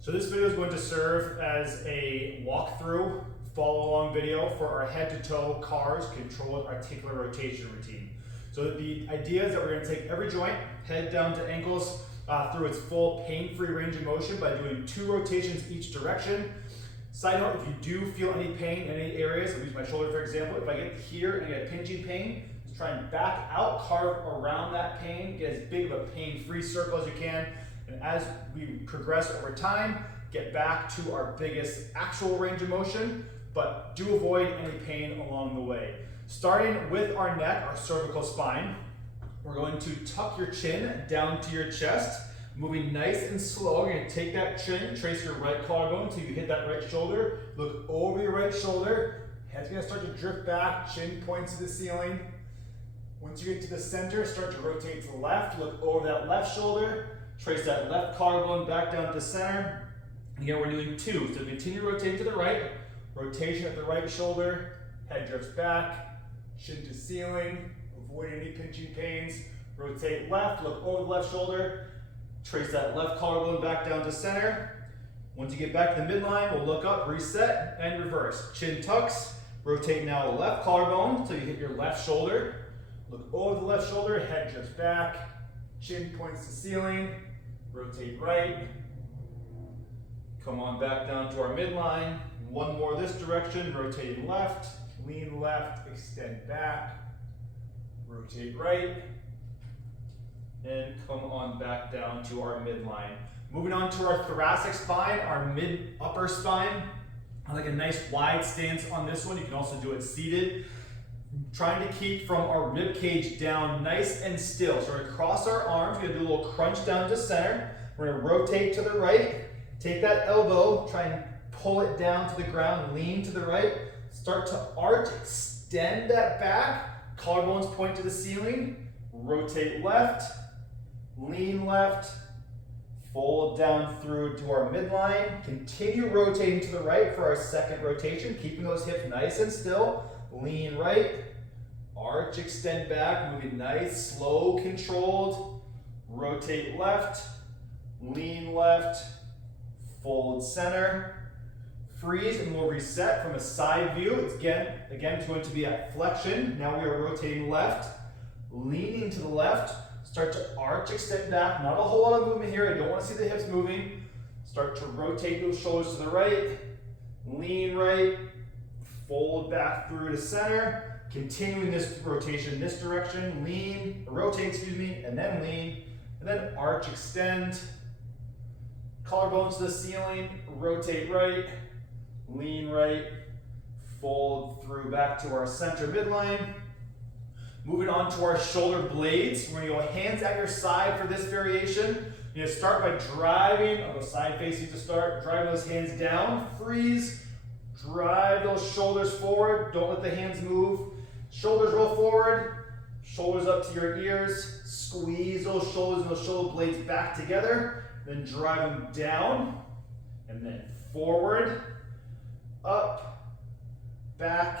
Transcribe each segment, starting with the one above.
So this video is going to serve as a walkthrough, follow along video for our head to toe CARS controlled articular rotation routine. So the idea is that we're going to take every joint, head down to ankles, through its full pain-free range of motion by doing 2 rotations each direction. Side note, if you do feel any pain in any areas, I'll use my shoulder for example, if I get here and I get a pinching pain, just try and back out, carve around that pain, get as big of a pain-free circle as you can, and as we progress over time, get back to our biggest actual range of motion, but do avoid any pain along the way. Starting with our neck, our cervical spine, we're going to tuck your chin down to your chest, moving nice and slow. You're going to take that chin, trace your right collarbone until you hit that right shoulder, look over your right shoulder, head's going to start to drift back, chin points to the ceiling. Once you get to the center, start to rotate to the left, look over that left shoulder, trace that left collarbone back down to the center. Again, we're doing 2, so continue rotating to the right, rotation at the right shoulder, head drifts back, chin to ceiling, avoid any pinching pains, rotate left, look over the left shoulder, trace that left collarbone back down to center. Once you get back to the midline, we'll look up, reset, and reverse. Chin tucks, rotate now the left collarbone until you hit your left shoulder, look over the left shoulder, head drifts back, chin points to ceiling, rotate right, come on back down to our midline, one more this direction, rotating left, lean left, extend back, rotate right, and come on back down to our midline. Moving on to our thoracic spine, our mid-upper spine. I like a nice wide stance on this one. You can also do it seated. Trying to keep from our rib cage down nice and still. So we're gonna cross our arms, we're gonna do a little crunch down to center. We're gonna rotate to the right, take that elbow, try and pull it down to the ground, lean to the right, start to arch, extend that back, collarbones point to the ceiling, rotate left, lean left, fold down through to our midline, continue rotating to the right for our second rotation, keeping those hips nice and still, lean right, arch, extend back, moving nice, slow, controlled, rotate left, lean left, fold center, freeze, and we'll reset from a side view. It's again going to be at flexion. Now we are rotating left, leaning to the left, start to arch, extend back. Not a whole lot of movement here. I don't want to see the hips moving. Start to rotate those shoulders to the right, lean right, fold back through to center, continuing this rotation in this direction, rotate, and then lean, and then arch, extend, collarbones to the ceiling, rotate right, lean right, fold through back to our center midline. Moving on to our shoulder blades. We're gonna go hands at your side for this variation. You're gonna start by driving, I'll go side facing to start, drive those hands down, freeze, drive those shoulders forward, don't let the hands move. Shoulders roll forward, shoulders up to your ears, squeeze those shoulders and those shoulder blades back together, then drive them down, and then forward, up, back,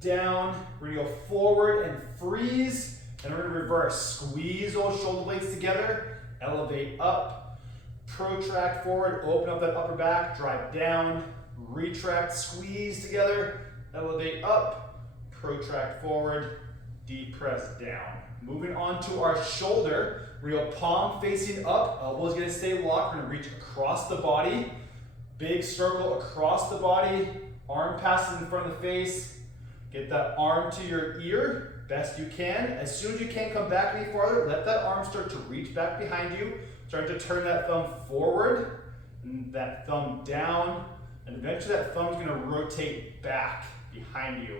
down. We're gonna go forward and freeze, and we're gonna reverse. Squeeze those shoulder blades together, elevate up, protract forward, open up that upper back, drive down, retract, squeeze together, elevate up, protract forward, depress down. Moving on to our shoulder, we're gonna go palm facing up, elbows gonna stay locked, we're gonna reach across the body, big circle across the body, arm passes in front of the face, get that arm to your ear, best you can. As soon as you can't come back any farther, let that arm start to reach back behind you, start to turn that thumb forward, and that thumb down, and eventually that thumb's gonna rotate back behind you.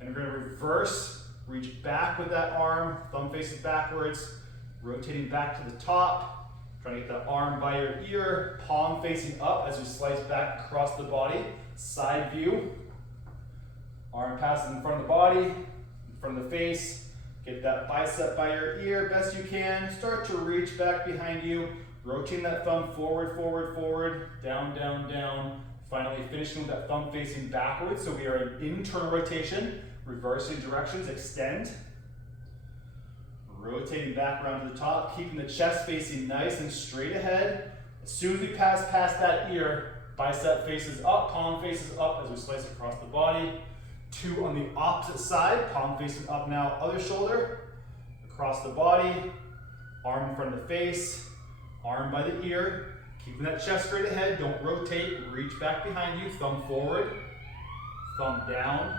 And we're gonna reverse, reach back with that arm, thumb faces backwards, rotating back to the top, trying to get that arm by your ear, palm facing up as we slice back across the body, side view. Arm passes in front of the body, in front of the face, get that bicep by your ear best you can, start to reach back behind you, rotating that thumb forward, forward, forward, down, down, down, finally finishing with that thumb facing backwards, so we are in internal rotation, reversing directions, extend, rotating back around to the top, keeping the chest facing nice and straight ahead, As soon as we pass past that ear, bicep faces up, palm faces up as we slice across the body. 2 on the opposite side, palm facing up now, other shoulder, across the body, arm in front of the face, arm by the ear, keeping that chest straight ahead, don't rotate, reach back behind you, thumb forward, thumb down,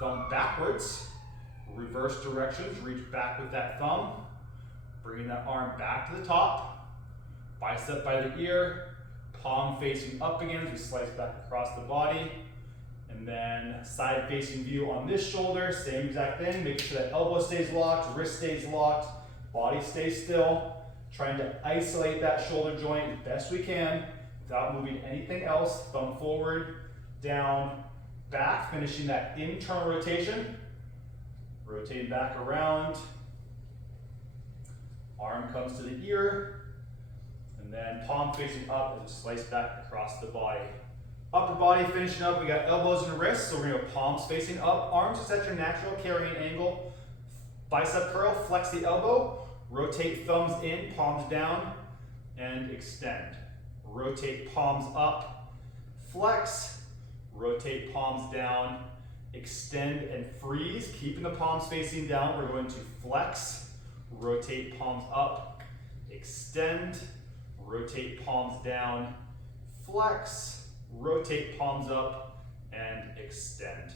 thumb backwards, reverse directions, reach back with that thumb, bringing that arm back to the top, bicep by the ear, palm facing up again as we slice back across the body, and then side facing view on this shoulder, same exact thing, make sure that elbow stays locked, wrist stays locked, body stays still, trying to isolate that shoulder joint as best we can without moving anything else, thumb forward, down, back, finishing that internal rotation, rotating back around, arm comes to the ear, and then palm facing up as we slice back across the body. Upper body finishing up, we got elbows and wrists, so we're gonna go palms facing up, arms just at your natural carrying angle, bicep curl, flex the elbow, rotate thumbs in, palms down, and extend. Rotate palms up, flex, rotate palms down, extend and freeze, keeping the palms facing down. We're going to flex, rotate palms up, extend, rotate palms down, flex, rotate palms up, and extend.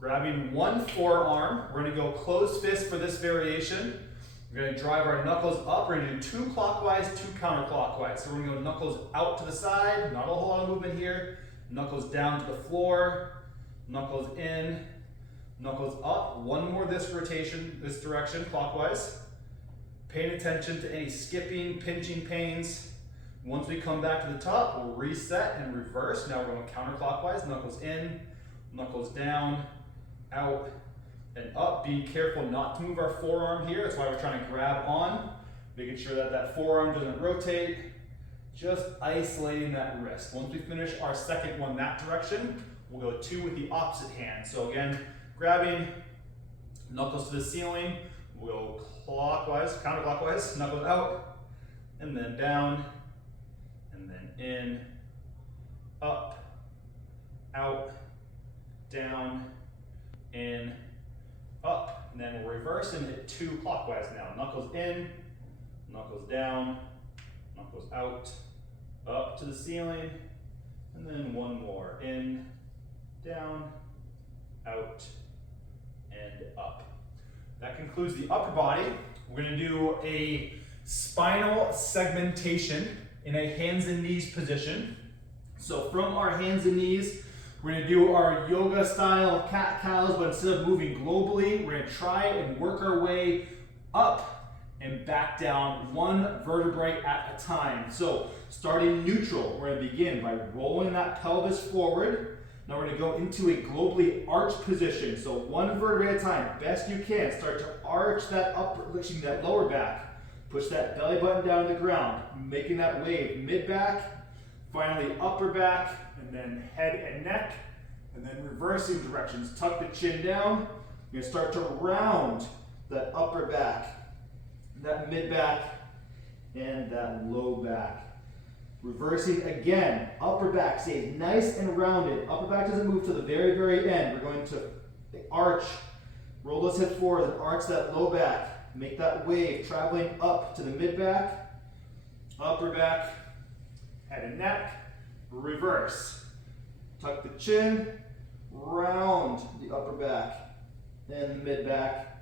Grabbing one forearm, we're gonna go closed fist for this variation. We're gonna drive our knuckles up. We're gonna do 2 clockwise, 2 counterclockwise. So we're gonna go knuckles out to the side, not a whole lot of movement here. Knuckles down to the floor, knuckles in, knuckles up. One more this rotation, this direction, clockwise. Paying attention to any skipping, pinching pains. Once we come back to the top, we'll reset and reverse. Now we're going counterclockwise, knuckles in, knuckles down, out, and up. Being careful not to move our forearm here. That's why we're trying to grab on, making sure that that forearm doesn't rotate. Just isolating that wrist. Once we finish our second one that direction, we'll go 2 with the opposite hand. So again, grabbing, knuckles to the ceiling, we'll go clockwise, counterclockwise, knuckles out, and then down, and then in, up, out, down, in, up. And then we'll reverse and hit 2 clockwise now. Knuckles in, knuckles down, knuckles out, up to the ceiling, and then one more. In, down, out, and up. That concludes the upper body. We're gonna do a spinal segmentation in a hands and knees position. So from our hands and knees, we're gonna do our yoga style cat-cows, but instead of moving globally, we're gonna try and work our way up and back down, 1 vertebrae at a time. So starting neutral, we're gonna begin by rolling that pelvis forward. Now we're gonna go into a globally arched position. So 1 vertebrae at a time, best you can. Start to arch that that lower back. Push that belly button down to the ground, making that wave mid-back, finally upper back, and then head and neck, and then reversing directions. Tuck the chin down. You're gonna start to round that upper back, that mid-back, and that low back. Reversing again, upper back stays nice and rounded. Upper back doesn't move to the very, very end. We're going to arch, roll those hips forward and arch that low back. Make that wave traveling up to the mid-back, upper back, head and neck, reverse. Tuck the chin, round the upper back, and the mid-back,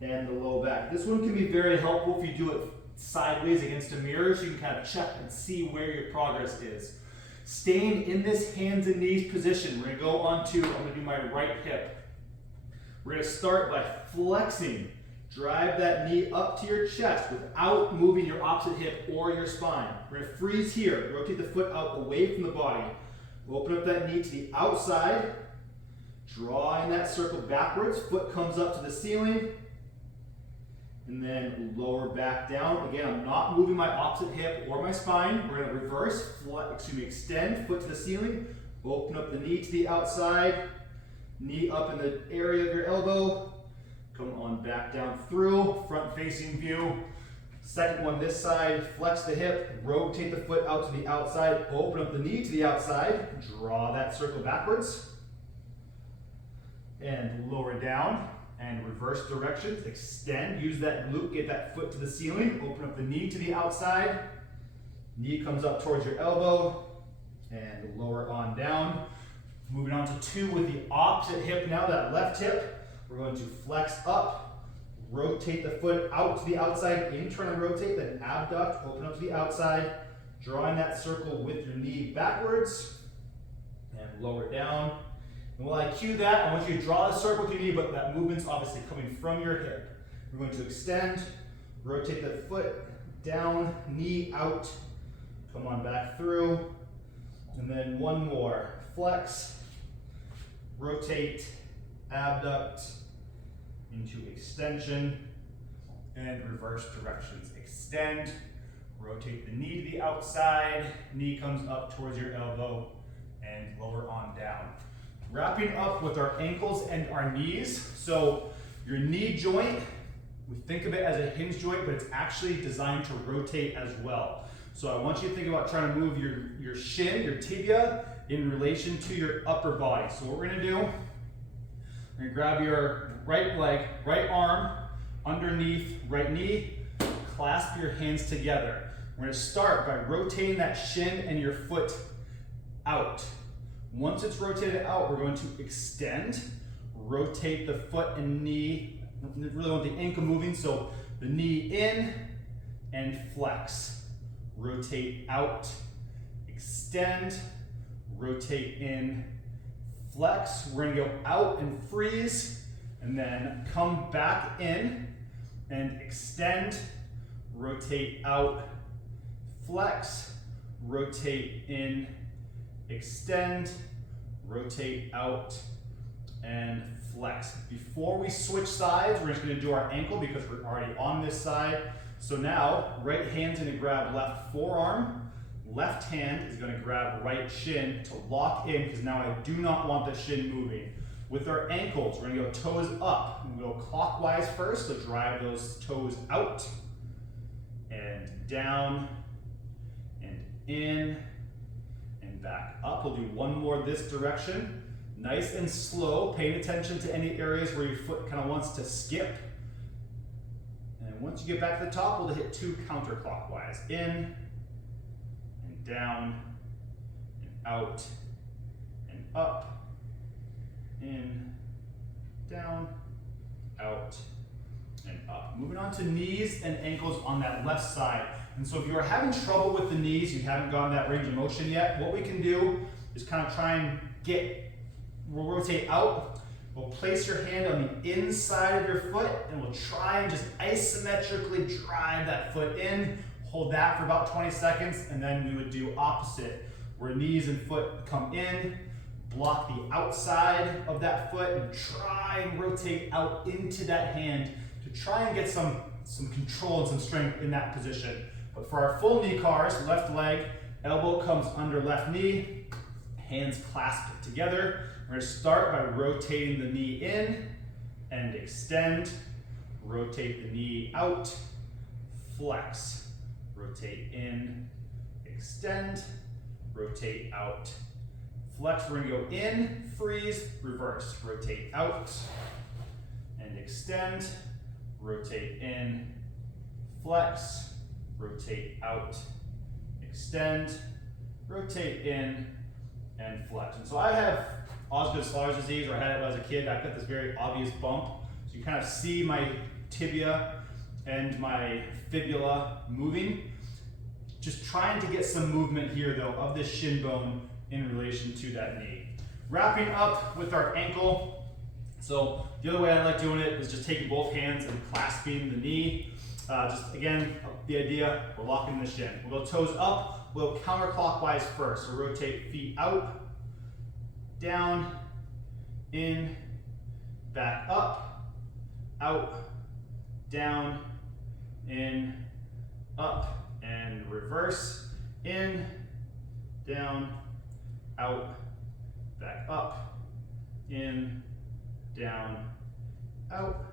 and the low back. This one can be very helpful if you do it sideways against a mirror so you can kind of check and see where your progress is. Staying in this hands and knees position, we're gonna go on to, I'm gonna do my right hip. We're gonna start by flexing. Drive that knee up to your chest without moving your opposite hip or your spine. We're gonna freeze here, rotate the foot out away from the body. We'll open up that knee to the outside, drawing that circle backwards, foot comes up to the ceiling, and then lower back down. Again, I'm not moving my opposite hip or my spine. We're gonna reverse, extend, foot to the ceiling, open up the knee to the outside, knee up in the area of your elbow, come on back down through, front facing view, Second one this side, flex the hip, rotate the foot out to the outside, open up the knee to the outside, draw that circle backwards, and lower down, and reverse directions, extend, use that glute, get that foot to the ceiling, open up the knee to the outside, knee comes up towards your elbow, and lower on down. Moving on to 2 with the opposite hip now, that left hip, we're going to flex up, rotate the foot out to the outside, internal rotate, then abduct, open up to the outside, drawing that circle with your knee backwards, and lower down. And while I cue that, I want you to draw the circle with your knee, but that movement's obviously coming from your hip. We're going to extend, rotate the foot down, knee out, come on back through, and then one more. Flex, rotate, abduct, into extension, and reverse directions. Extend, rotate the knee to the outside, knee comes up towards your elbow, and lower on down. Wrapping up with our ankles and our knees. So your knee joint, we think of it as a hinge joint, but it's actually designed to rotate as well. So I want you to think about trying to move your shin, your tibia, in relation to your upper body. So what we're gonna do, we're gonna grab your right leg, right arm, underneath right knee, clasp your hands together. We're gonna start by rotating that shin and your foot out. Once it's rotated out, we're going to extend, rotate the foot and knee. Really want the ankle moving, so the knee in and flex. Rotate out, extend, rotate in, flex. We're gonna go out and freeze, and then come back in and extend, rotate out, flex, rotate in, extend, rotate out, and flex. Before we switch sides, we're just gonna do our ankle because we're already on this side. So now, right hand's gonna grab left forearm, left hand is gonna grab right shin to lock in, because now I do not want the shin moving. With our ankles, we're gonna go toes up. We'll go clockwise first, so drive those toes out, and down, and in, and back up. We'll do one more this direction. Nice and slow, paying attention to any areas where your foot kind of wants to skip. And once you get back to the top, we'll hit 2 counterclockwise. In, and down, and out, and up, in, down, out, and up. Moving on to knees and ankles on that left side. And so if you are having trouble with the knees, you haven't gotten that range of motion yet, what we can do is kind of try and we'll rotate out, we'll place your hand on the inside of your foot, and we'll try and just isometrically drive that foot in, hold that for about 20 seconds, and then we would do opposite, where knees and foot come in, block the outside of that foot, and try and rotate out into that hand to try and get some control and some strength in that position. But for our full knee cars, left leg, elbow comes under left knee, hands clasped together. We're gonna start by rotating the knee in and extend, rotate the knee out, flex, rotate in, extend, rotate out, flex. We're gonna go in, freeze, reverse, rotate out, and extend, rotate in, flex, rotate out, extend, rotate in, and flex. And so I have Osgood-Schlar's disease, or I had it as a kid. I've got this very obvious bump. So you kind of see my tibia and my fibula moving. Just trying to get some movement here though of this shin bone in relation to that knee. Wrapping up with our ankle. So the other way I like doing it is just taking both hands and clasping the knee. Just again, the idea, we're locking the shin. We'll go toes up, we'll go counterclockwise first. So rotate feet out, down, in, back up, out, down, in, up, and reverse, in, down, out, back up, in, down, out,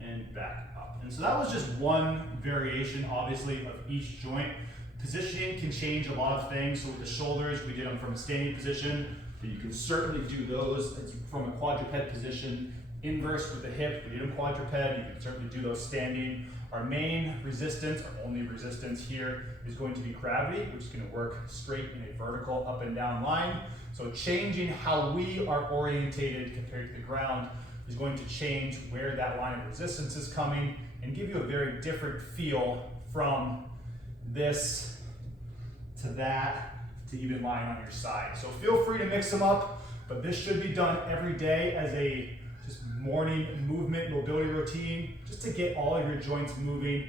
and back up. And so that was just one variation, obviously, of each joint. Positioning can change a lot of things. So with the shoulders, we did them from a standing position, but you can certainly do those from a quadruped position. Inverse with the hip, we did them quadruped, you can certainly do those standing. Our main resistance, our only resistance here, is going to be gravity, which is going to work straight in a vertical up and down line. So changing how we are orientated compared to the ground is going to change where that line of resistance is coming and give you a very different feel from this to that to even lying on your side. So feel free to mix them up, but this should be done every day as a just morning movement mobility routine, just to get all of your joints moving,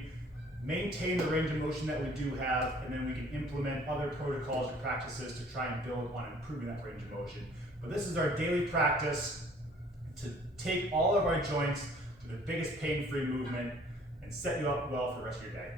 maintain the range of motion that we do have, and then we can implement other protocols or practices to try and build on improving that range of motion. But this is our daily practice to take all of our joints to the biggest pain-free movement and set you up well for the rest of your day.